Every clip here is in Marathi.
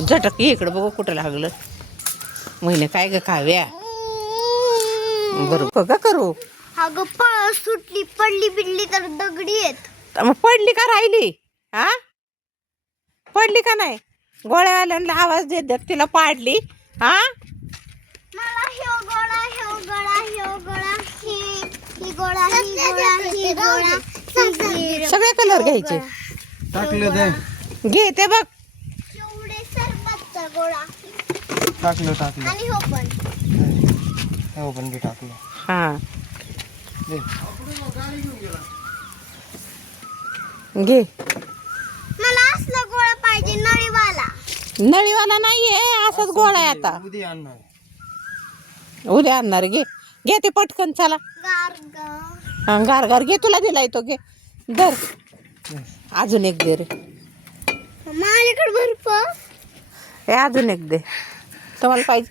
झटक इकडं बघू कुठं लागलं. महिने काय ग खाव्या बरोबर का करू. अगं पळ सुटली पडली बिडली तर दगडी येत. मग पडली का राहिली? हा पडली का नाही? गोळ्यावाल्यांना आवाज देत देत तिला पाडली. हा मला ह्यो गोळा ह्यो गोळा ह्यो गोळा ही गोळा ही गोळा ही गोळा सगळे कलर घ्यायचे. टाकलं ते घे ते बघ. एवढे सरबतचा गोळा टाकलं आणि हो पण हो पण बी टाकलं. हा दे. घे. मला असला गोळा पाहिजे नळीवाला. नळीवाला नाहीये असाच गोळा आहे आता. उद्या आणणार. उद्या आणणार. घे घे ते पटकन चला. गार हा गार गार घे तुला दिलाय तो घे धर. अजून एक दे रे. माझ्याकडे भरपूर हे अजून एक दे तुम्हाला पाहिजे.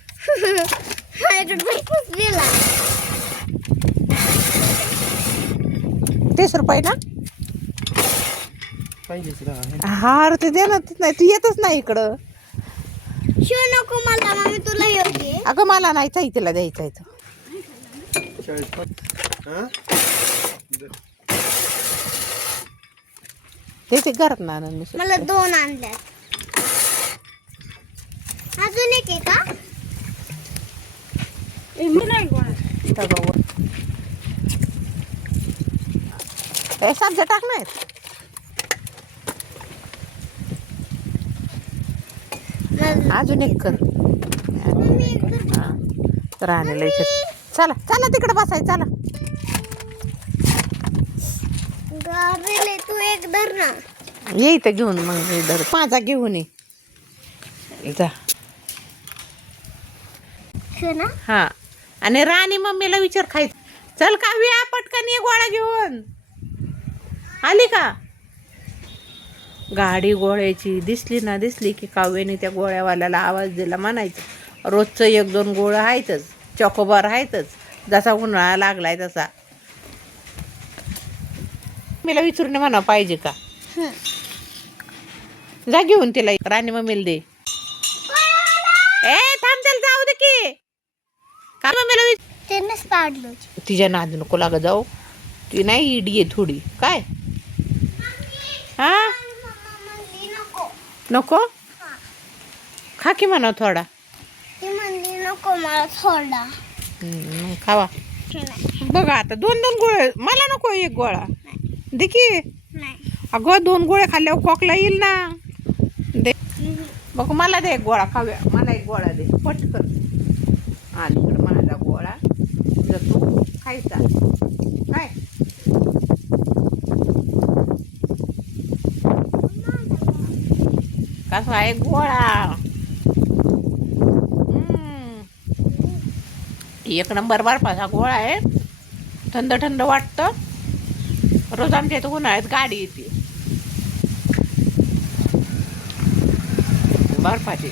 माझ्याकडे भरपूर दिला. 30 रुपये ना. पाहिजेच का? हार ते दे ना. नाही तू येतच नाही इकडं. शिव नको मला मम्मी तुला योग्य. अगं मला नाही चाही तिला द्यायचा आहे तो. हा? ते घरात ना आणून मी मला 2 आणल्यात. अजून एक आहे का? हे सब्जा टाक नाही. अजून एक कर. हा तर आणलं चला चला तिकडे बसाय चला. गारेले तू एक धर ना. ये इथं घेऊन मग इधर माझा घेऊन ये जा. ना हा आणि राणी मम्मीला विचार खायचं. चल का व्या पटकन ये गोळा घेऊन. आली का गाडी गोळ्याची? दिसली की काव्याने त्या गोळ्यावाल्याला आवाज दिला. म्हणायचं रोजचं 1-2 गोळं आहेतच. चॉकोबार आहेतच. जसा उन्हाळा लागलाय तसा. मला विचारून म्हणा पाहिजे का. जा घेऊन तिला. राणी मम्मीला दे. ए थांब त्याला जाऊ दे की. का मम्मीला त्यांनीच पाडलं. तिच्या नाद नको लाग जाऊ. ती नाही इडी आहे थोडी काय. हा नको खा की म्हणा थोडा. ती म्हणली नको मला थोडा. मग खावा. बघा आता 2-2 गोळे. मला नको एक गोळा दे की. नाही अगं 2 गोळे खाल्ल्यावर खोकला येईल ना. दे बघ मला दे एक गोळा खाव्या. मला एक गोळा दे पटकन. अलीकडं माझा गोळा जर तू खायचा काय. कसा आहे गोळा. 1 नंबर बर्फाचा गोळा आहे. थंड थंड वाटतं. रोज आमच्या इथं उन्हाळ्यात गाडी येते बर्फाची.